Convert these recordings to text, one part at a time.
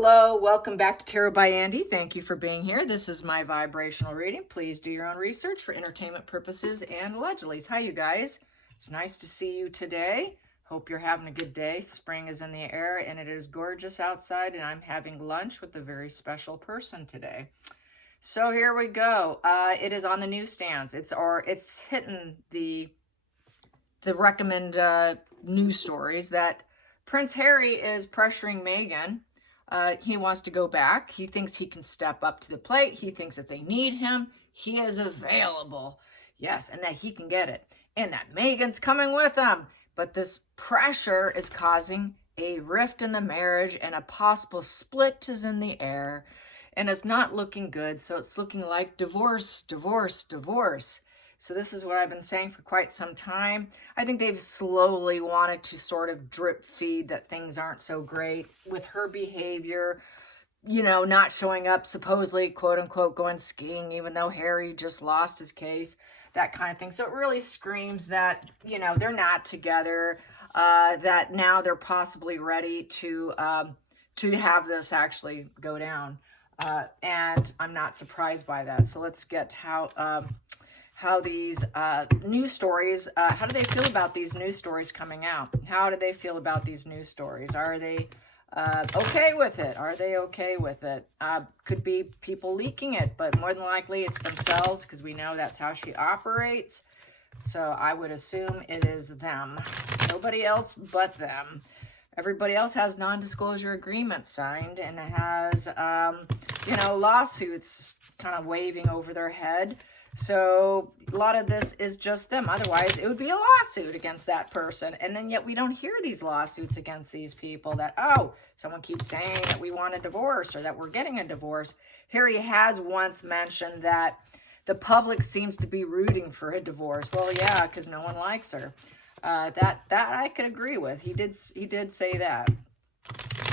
Hello, welcome back to Tarot by Andy. Thank you for being here. This is my vibrational reading. Please do your own research for entertainment purposes and allegedly. Hi, you guys. It's nice to see you today. Hope you're having a good day. Spring is in the air and it is gorgeous outside, and I'm having lunch with a very special person today. So here we go. It is on the newsstands. It's hitting the recommend news stories that Prince Harry is pressuring Meghan. He wants to go back. He thinks he can step up to the plate. He thinks if they need him, he is available. Yes, and that he can get it. And that Meghan's coming with him. But this pressure is causing a rift in the marriage, and a possible split is in the air. And it's not looking good. So it's looking like divorce, divorce, divorce. So this is what I've been saying for quite some time. I think they've slowly wanted to sort of drip feed that things aren't so great with her behavior, you know, not showing up, supposedly, quote unquote, going skiing, even though Harry just lost his case, that kind of thing. So it really screams that, you know, they're not together, that now they're possibly ready to have this actually go down. And I'm not surprised by that. So let's get how these news stories, how do they feel about these news stories coming out? How do they feel about these news stories? Are they okay with it? Are they okay with it? Could be people leaking it, but more than likely it's themselves, because we know that's how she operates. So I would assume it is them. Nobody else but them. Everybody else has non-disclosure agreements signed, and it has, you know, lawsuits kind of waving over their head. So a lot of this is just them. Otherwise, it would be a lawsuit against that person. And then yet we don't hear these lawsuits against these people that, oh, someone keeps saying that we want a divorce or that we're getting a divorce. Harry has once mentioned that the public seems to be rooting for a divorce. Well, yeah, because no one likes her. That I could agree with. He did say that.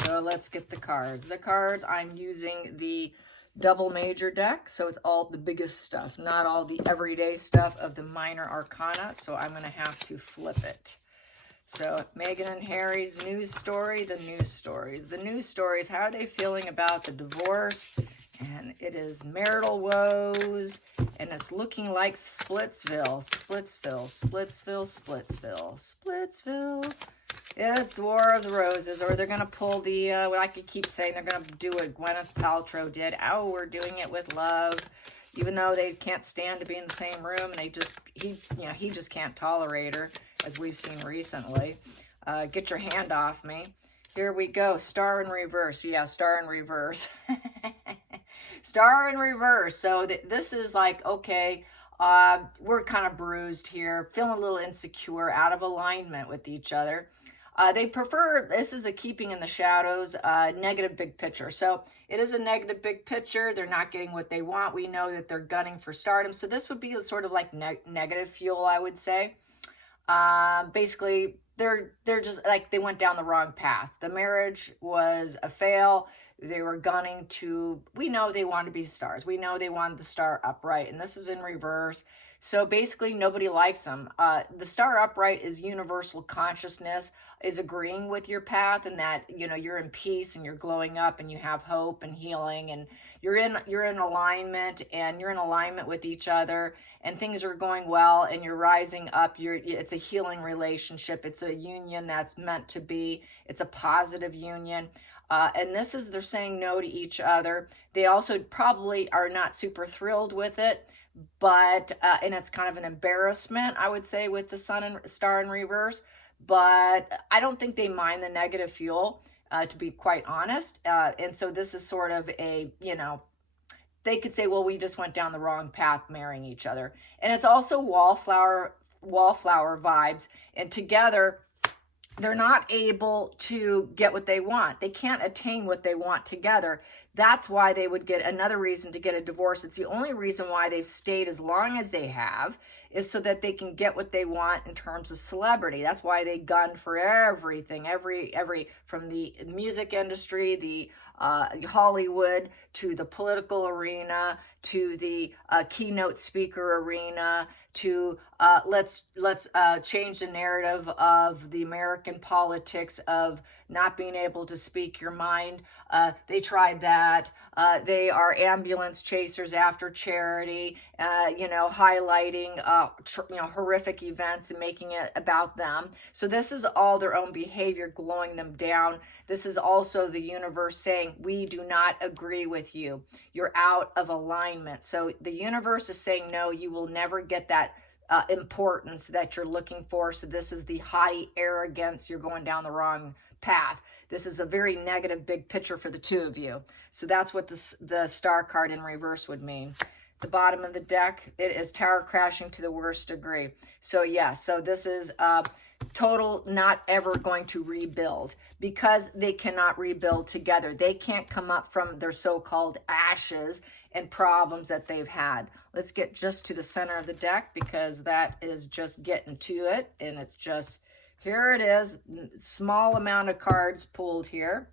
So let's get the cards. The cards, I'm using the double major deck, so it's all the biggest stuff, not all the everyday stuff of the minor arcana. So I'm going to have to flip it. So Meghan and Harry's news story, the news stories. The news stories, how are they feeling about the divorce? And it is marital woes, and it's looking like Splitsville, Splitsville, Splitsville, Splitsville, Splitsville. It's War of the Roses, or they're going to pull the, like I keep saying, they're going to do what Gwyneth Paltrow did. Oh, we're doing it with love, even though they can't stand to be in the same room, and he just can't tolerate her, as we've seen recently. Get your hand off me. Here we go, Star in reverse. Yeah, Star in reverse. Star in reverse. So this is like, okay, we're kind of bruised here, feeling a little insecure, out of alignment with each other. They prefer, this is a keeping in the shadows, negative big picture. So it is a negative big picture. They're not getting what they want. We know that they're gunning for stardom. So this would be sort of like negative fuel, I would say. Basically, they're just like, they went down the wrong path. The marriage was a fail. They were gunning to, we know they wanted to be stars. We know they wanted the star upright, and this is in reverse. So basically, nobody likes them. The star upright is universal consciousness, is agreeing with your path, and that, you know, you're in peace and you're glowing up and you have hope and healing, and you're in alignment, and you're in alignment with each other, and things are going well, and you're rising up. It's a healing relationship. It's a union that's meant to be. It's a positive union. And this is, they're saying no to each other. They also probably are not super thrilled with it, but, and it's kind of an embarrassment, I would say, with the sun and star in reverse, but I don't think they mind the negative fuel, to be quite honest. And so this is sort of a, you know, they could say, well, we just went down the wrong path marrying each other. And it's also wallflower vibes, and together, they're not able to get what they want. They can't attain what they want together. That's why they would get another reason to get a divorce. It's the only reason why they've stayed as long as they have, is so that they can get what they want in terms of celebrity. That's why they gun for everything, from the music industry, the Hollywood, to the political arena, to the keynote speaker arena, to Let's change the narrative of the American politics of not being able to speak your mind. They tried that. They are ambulance chasers after charity, highlighting horrific events and making it about them. So this is all their own behavior glowing them down. This is also the universe saying, we do not agree with you. You're out of alignment. So the universe is saying, no, you will never get that importance that you're looking for. So this is the haughty arrogance. You're going down the wrong path. This is a very negative big picture for the two of you. So that's what the star card in reverse would mean. The bottom of the deck, it is tower crashing to the worst degree. So yes, so this is total not ever going to rebuild, because they cannot rebuild together. They can't come up from their so-called ashes and problems that they've had. Let's get just to the center of the deck, because that is just getting to it. And it's just, here it is, small amount of cards pulled here.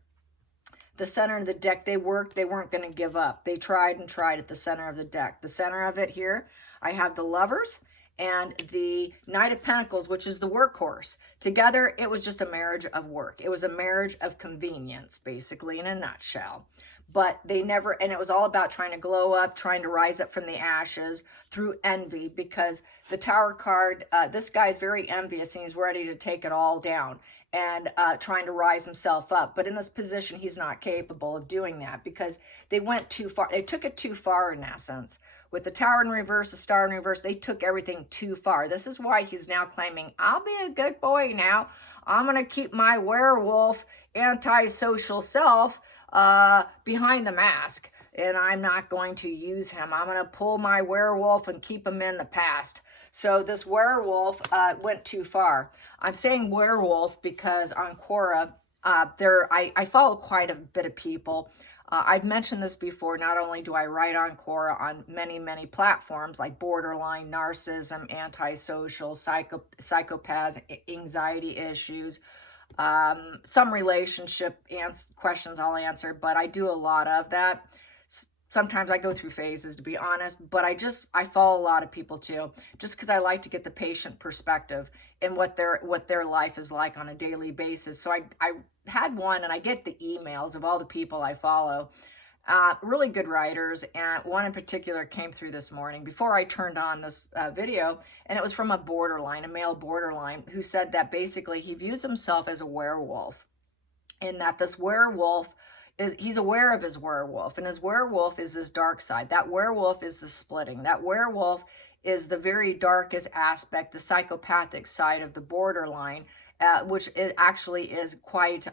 The center of the deck, they weren't going to give up. They tried and tried at the center of the deck. The center of it here, I have the Lovers and the Knight of Pentacles, which is the workhorse. Together, it was just a marriage of work. It was a marriage of convenience, basically, in a nutshell. But they never, and it was all about trying to glow up, trying to rise up from the ashes through envy, because the Tower card, this guy is very envious and he's ready to take it all down and trying to rise himself up. But in this position, he's not capable of doing that, because they went too far. They took it too far, in essence. With the Tower in reverse, the Star in reverse, they took everything too far. This is why he's now claiming, I'll be a good boy now. I'm going to keep my werewolf, antisocial self behind the mask, and I'm not going to use him. I'm going to pull my werewolf and keep him in the past. So this werewolf went too far. I'm saying werewolf because on Quora, I follow quite a bit of people. I've mentioned this before. Not only do I write on Quora on many, many platforms like borderline, narcissism, antisocial, psychopaths, anxiety issues, some relationship questions I'll answer, but I do a lot of that. Sometimes I go through phases, to be honest, but I follow a lot of people too, just because I like to get the patient perspective and what their life is like on a daily basis. So I had one, and I get the emails of all the people I follow, really good writers, and one in particular came through this morning before I turned on this video, and it was from a male borderline, who said that basically he views himself as a werewolf, and that this werewolf he's aware of his werewolf, and his werewolf is his dark side. That werewolf is the splitting. That werewolf is the very darkest aspect, the psychopathic side of the borderline, which it actually is quite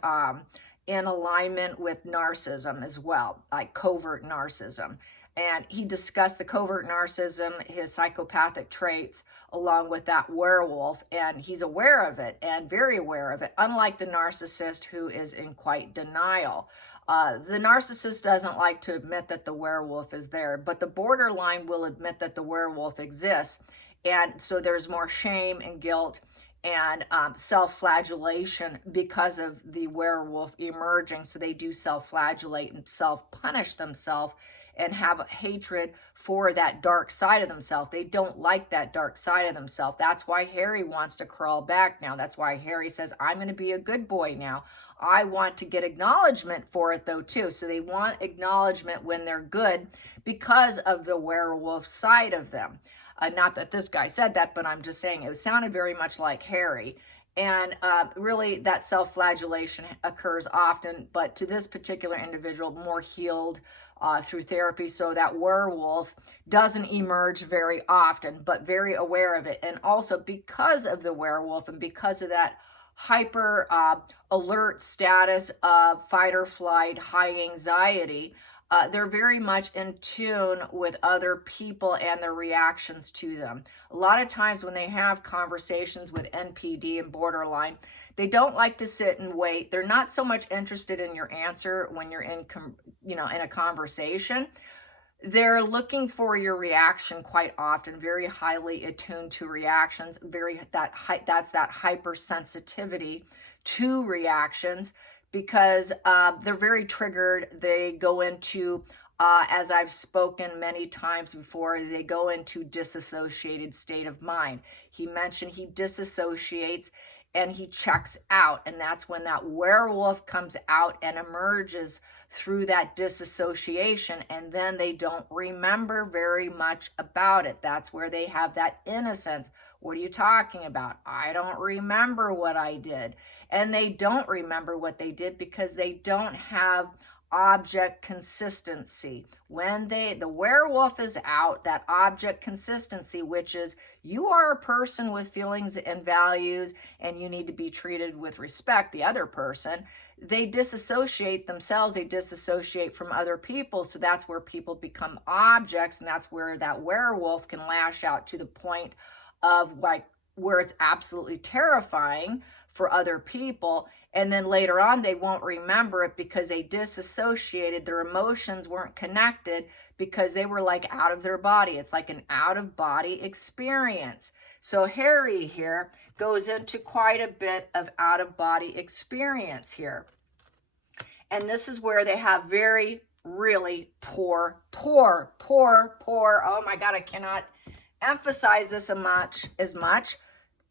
in alignment with narcissism as well, like covert narcissism. And he discussed the covert narcissism, his psychopathic traits, along with that werewolf, and he's aware of it, and very aware of it, unlike the narcissist, who is in quite denial. The narcissist doesn't like to admit that the werewolf is there, but the borderline will admit that the werewolf exists. And so there's more shame and guilt and self-flagellation because of the werewolf emerging. So they do self-flagellate and self-punish themselves and have hatred for that dark side of themselves. They don't like that dark side of themselves. That's why Harry wants to crawl back now. That's why Harry says, I'm going to be a good boy now. I want to get acknowledgement for it though too. So they want acknowledgement when they're good because of the werewolf side of them. Not that this guy said that, but I'm just saying it sounded very much like Harry. And really that self-flagellation occurs often, but to this particular individual, more healed through therapy. So that werewolf doesn't emerge very often, but very aware of it. And also because of the werewolf and because of that hyper alert status of fight or flight, high anxiety, they're very much in tune with other people and their reactions to them. A lot of times when they have conversations with NPD and borderline, they don't like to sit and wait. They're not so much interested in your answer when you're in a conversation. They're looking for your reaction quite often, very highly attuned to reactions, that's that hypersensitivity to reactions, because they're very triggered. They go into as I've spoken many times before, they go into disassociated state of mind. He mentioned he disassociates and he checks out, and that's when that werewolf comes out and emerges through that disassociation, and then they don't remember very much about it. That's where they have that innocence. What are you talking about? I don't remember what I did. And they don't remember what they did because they don't have object consistency. When the werewolf is out, that object consistency, which is you are a person with feelings and values and you need to be treated with respect, the other person, they disassociate themselves, they disassociate from other people. So that's where people become objects, and that's where that werewolf can lash out to the point of like where it's absolutely terrifying for other people. And then later on, they won't remember it because they disassociated. Their emotions weren't connected because they were like out of their body. It's like an out-of-body experience. So Harry here goes into quite a bit of out-of-body experience here. And this is where they have really poor, oh my God, I cannot emphasize this as much,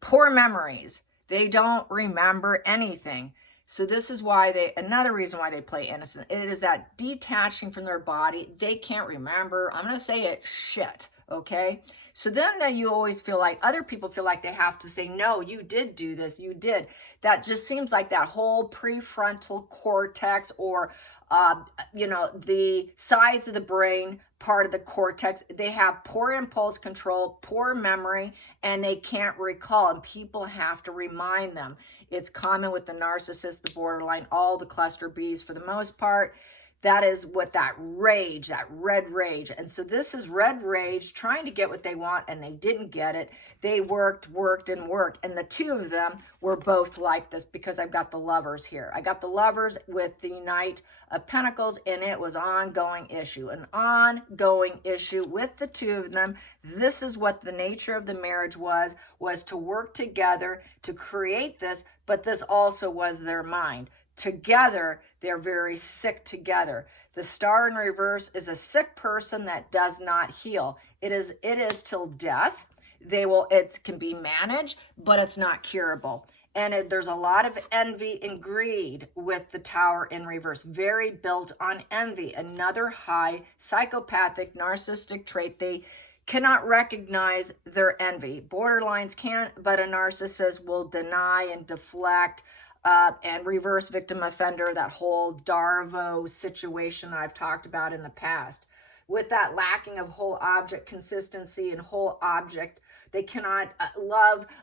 poor memories. They don't remember anything. So this is why another reason why they play innocent. It is that detaching from their body. They can't remember. I'm going to say it, shit. Okay. So then you always feel like other people feel like they have to say, no, you did do this. You did. That just seems like that whole prefrontal cortex or, the sides of the brain, part of the cortex, they have poor impulse control, poor memory, and they can't recall. And people have to remind them. It's common with the narcissist, the borderline, all the cluster Bs for the most part. That is what that rage, that red rage. And so this is red rage trying to get what they want, and they didn't get it. They worked. And the two of them were both like this because I've got the lovers here. I got the lovers with the Knight of Pentacles, and it was ongoing issue. An ongoing issue with the two of them. This is what the nature of the marriage was to work together to create this, but this also was their mind. Together, they're very sick together. The star in reverse is a sick person that does not heal. It is till death. It can be managed, but it's not curable. And there's a lot of envy and greed with the Tower in reverse. Very built on envy. Another high psychopathic narcissistic trait. They cannot recognize their envy. Borderlines can, but a narcissist will deny and deflect. And reverse victim offender, that whole Darvo situation that I've talked about in the past. With that lacking of whole object consistency and whole object, they cannot,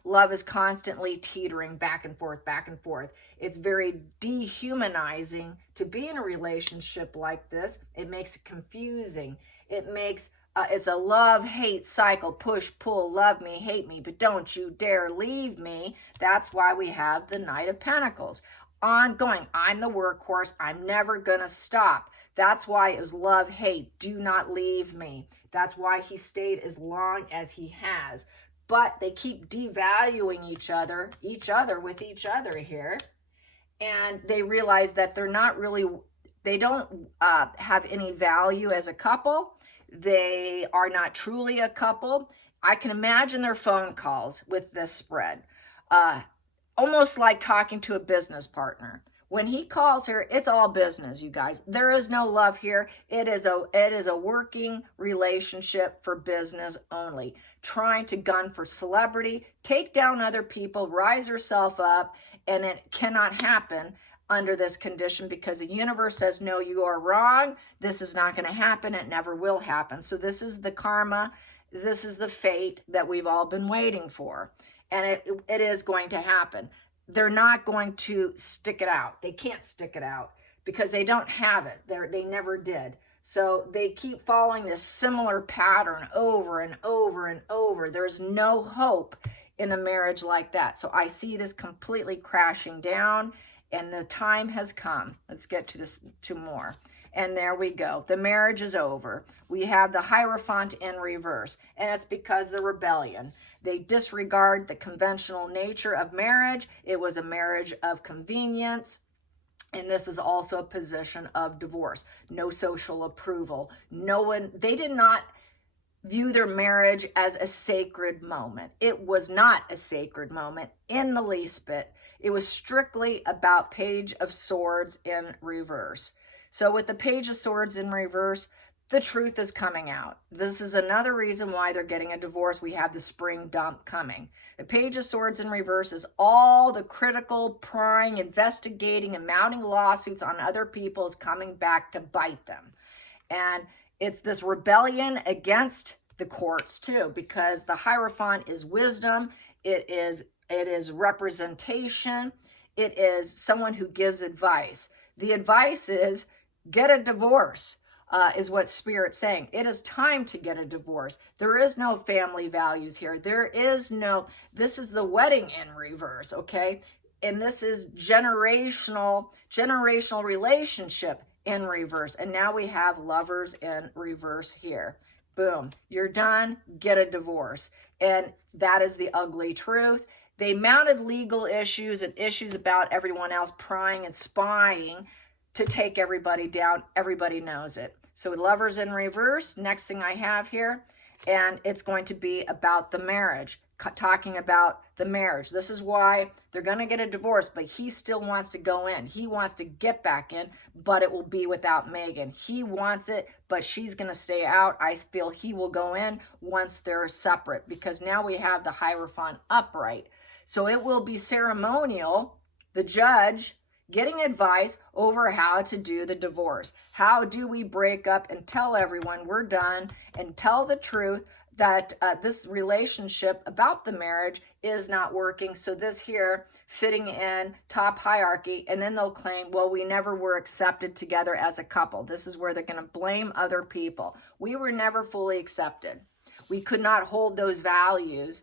love is constantly teetering back and forth. It's very dehumanizing to be in a relationship like this. It makes it confusing. It makes it's a love-hate cycle, push, pull, love me, hate me, but don't you dare leave me. That's why we have the Knight of Pentacles. Ongoing, I'm the workhorse, I'm never gonna stop. That's why it was love-hate, do not leave me. That's why he stayed as long as he has. But they keep devaluing each other with each other here. And they realize that they don't have any value as a couple. They are not truly a couple. I can imagine their phone calls with this spread. Almost like talking to a business partner. When he calls her, it's all business, you guys. There is no love here. It is a working relationship for business only. Trying to gun for celebrity, take down other people, rise herself up, and it cannot happen under this condition because the universe says, no, you are wrong. This is not going to happen. It never will happen. So this is the karma. This is the fate that we've all been waiting for. And it is going to happen. They're not going to stick it out. They can't stick it out because they don't have it. They never did. So they keep following this similar pattern over and over and over. There's no hope in a marriage like that. So I see this completely crashing down. And the time has come. Let's get to more. And there we go. The marriage is over. We have the Hierophant in reverse. And it's because of the rebellion. They disregard the conventional nature of marriage. It was a marriage of convenience. And this is also a position of divorce. No social approval. No one, they did not view their marriage as a sacred moment. It was not a sacred moment in the least bit. It was strictly about Page of Swords in reverse. So with the Page of Swords in reverse, the truth is coming out. This is another reason why they're getting a divorce. We have the spring dump coming. The Page of Swords in reverse is all the critical, prying, investigating, and mounting lawsuits on other people is coming back to bite them. And it's this rebellion against the courts too, because the Hierophant is wisdom. It is representation. It is someone who gives advice. The advice is get a divorce. Is what Spirit's saying. It is time to get a divorce. There is no family values here. There is no, this is the wedding in reverse, okay? And this is generational relationship in reverse. And now we have Lovers in reverse here. Boom, you're done, get a divorce. And that is the ugly truth. They mounted legal issues and issues about everyone else prying and spying to take everybody down. Everybody knows it. So Lovers in reverse, next thing I have here, and it's going to be about the marriage, talking about the marriage. This is why they're going to get a divorce, but he still wants to go in. He wants to get back in, but it will be without Megan. He wants it, but she's going to stay out. I feel he will go in once they're separate, because now we have the Hierophant upright. So it will be ceremonial, the judge getting advice over how to do the divorce. How do we break up and tell everyone we're done and tell the truth that this relationship about the marriage is not working. So this here fitting in top hierarchy, and then they'll claim, well, we never were accepted together as a couple. This is where they're going to blame other people. We were never fully accepted. We could not hold those values.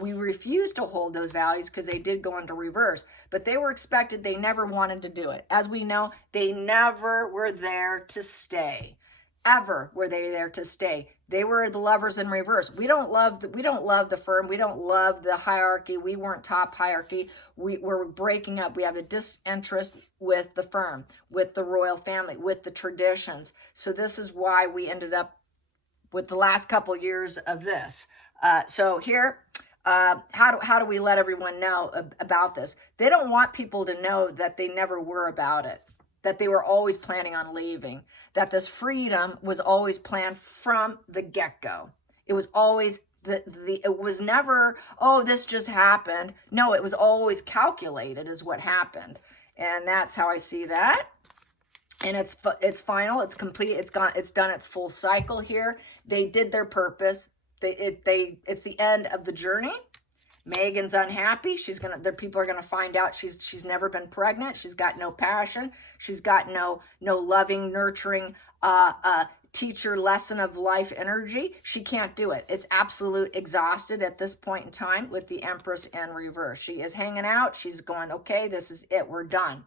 We refused to hold those values because they did go into reverse, but they were expected. They never wanted to do it. As we know, they never were there to stay. Ever were they there to stay. They were the Lovers in reverse. We don't love the firm. We don't love the hierarchy. We weren't top hierarchy. We're breaking up. We have a disinterest with the firm, with the royal family, with the traditions. So this is why we ended up with the last couple years of this. So here, how do we let everyone know about this? They don't want people to know that they never were about it, that they were always planning on leaving, that this freedom was always planned from the get-go. It was always it was never, oh, this just happened. No, it was always calculated is what happened. And that's how I see that. And it's final, it's complete, it's done its full cycle here. They did their purpose. It's the end of the journey. Megan's unhappy. People are gonna find out she's never been pregnant. She's got no passion. She's got no loving, nurturing, teacher lesson of life energy. She can't do it. It's absolute exhausted at this point in time with the Empress in reverse. She is hanging out. She's going, okay, this is it. We're done.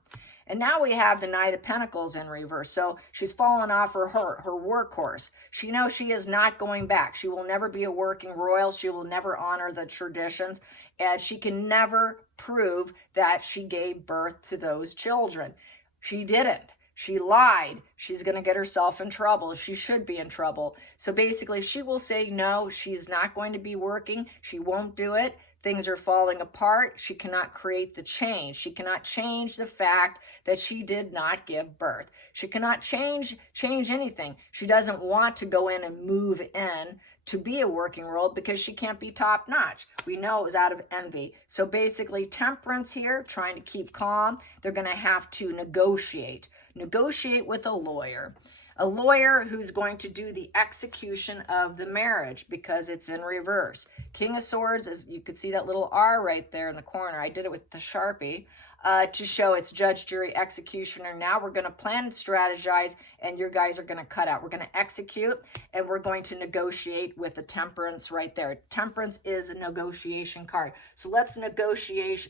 And now we have the Knight of Pentacles in reverse. So she's fallen off her workhorse. She knows she is not going back. She will never be a working royal. She will never honor the traditions. And she can never prove that she gave birth to those children. She didn't. She lied. She's going to get herself in trouble. She should be in trouble. So basically, she will say no, she's not going to be working. She won't do it. Things are falling apart. She cannot create the change. She cannot change the fact that she did not give birth. She cannot change anything. She doesn't want to go in and move in to be a working role because she can't be top notch. We know it was out of envy. So basically, Temperance here, trying to keep calm. They're going to have to negotiate with a lawyer. A lawyer who's going to do the execution of the marriage because it's in reverse. King of Swords, is you could see that little R right there in the corner. I did it with the Sharpie to show it's judge, jury, executioner. Now we're going to plan and strategize, and your guys are going to cut out. We're going to execute, and we're going to negotiate with the Temperance right there. Temperance is a negotiation card. So let's negotiate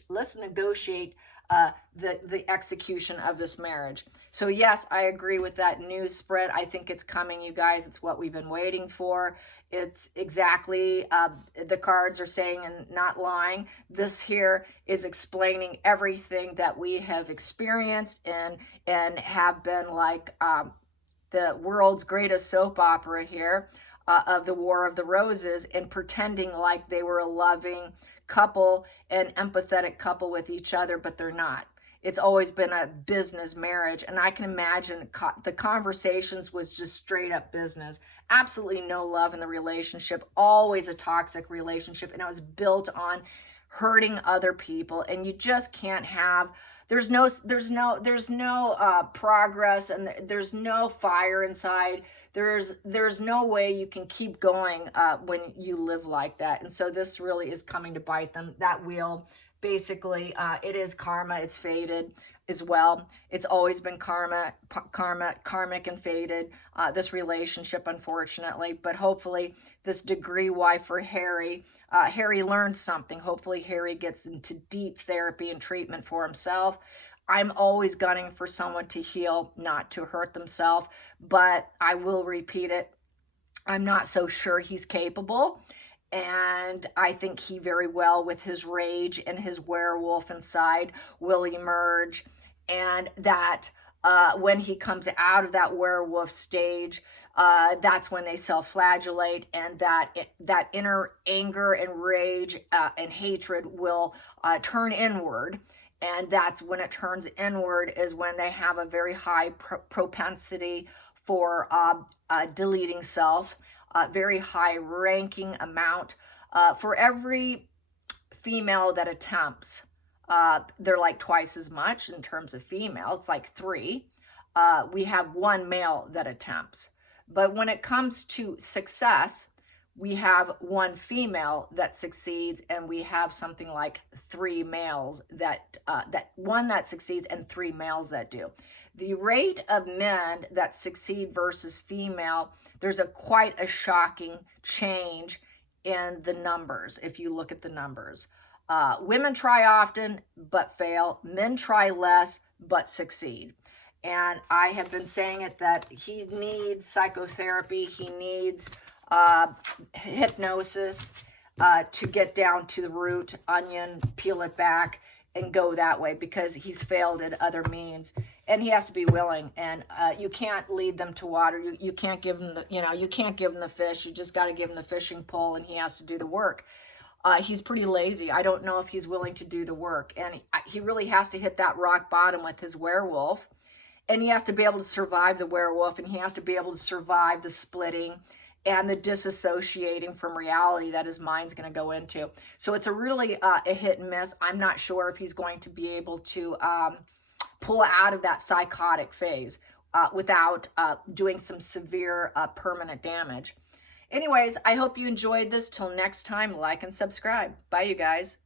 the execution of this marriage. So yes, I agree with that news spread. I think it's coming, you guys. It's what we've been waiting for. It's exactly, the cards are saying and not lying. This here is explaining everything that we have experienced and have been like the world's greatest soap opera here, of the War of the Roses, and pretending like they were a loving couple and empathetic couple with each other, but they're not. It's always been a business marriage, and I can imagine the conversations was just straight up business. Absolutely no love in the relationship, always a toxic relationship, and it was built on hurting other people, and you just can't have, there's no progress, and there's no fire inside. There's no way you can keep going when you live like that. And so this really is coming to bite them. That wheel, basically, it is karma. It's fated as well. It's always been karmic and fated, this relationship, unfortunately. But hopefully this degree wife for Harry, Harry learns something. Hopefully Harry gets into deep therapy and treatment for himself. I'm always gunning for someone to heal, not to hurt themselves, but I will repeat it. I'm not so sure he's capable. And I think he very well, with his rage and his werewolf inside, will emerge. And that when he comes out of that werewolf stage, that's when they self-flagellate, and that inner anger and rage and hatred will turn inward. And that's when it turns inward, is when they have a very high propensity for deleting self, very high ranking amount. For every female that attempts, they're like twice as much in terms of female. It's like 3. We have 1 male that attempts. But when it comes to success, we have 1 female that succeeds, and we have something like 3 males that 1 that succeeds and 3 males that do. The rate of men that succeed versus female, there's quite a shocking change in the numbers if you look at the numbers. Women try often but fail. Men try less but succeed. And I have been saying it, that he needs psychotherapy. He needs hypnosis to get down to the root, onion, peel it back, and go that way, because he's failed at other means, and he has to be willing. And you can't lead them to water. You can't give them you can't give them the fish. You just got to give him the fishing pole, and he has to do the work. He's pretty lazy. I don't know if he's willing to do the work, and he really has to hit that rock bottom with his werewolf, and he has to be able to survive the werewolf, and he has to be able to survive the splitting and the disassociating from reality that his mind's going to go into. So it's a really a hit and miss. I'm not sure if he's going to be able to pull out of that psychotic phase without doing some severe permanent damage. Anyways, I hope you enjoyed this. Till next time, like and subscribe. Bye, you guys.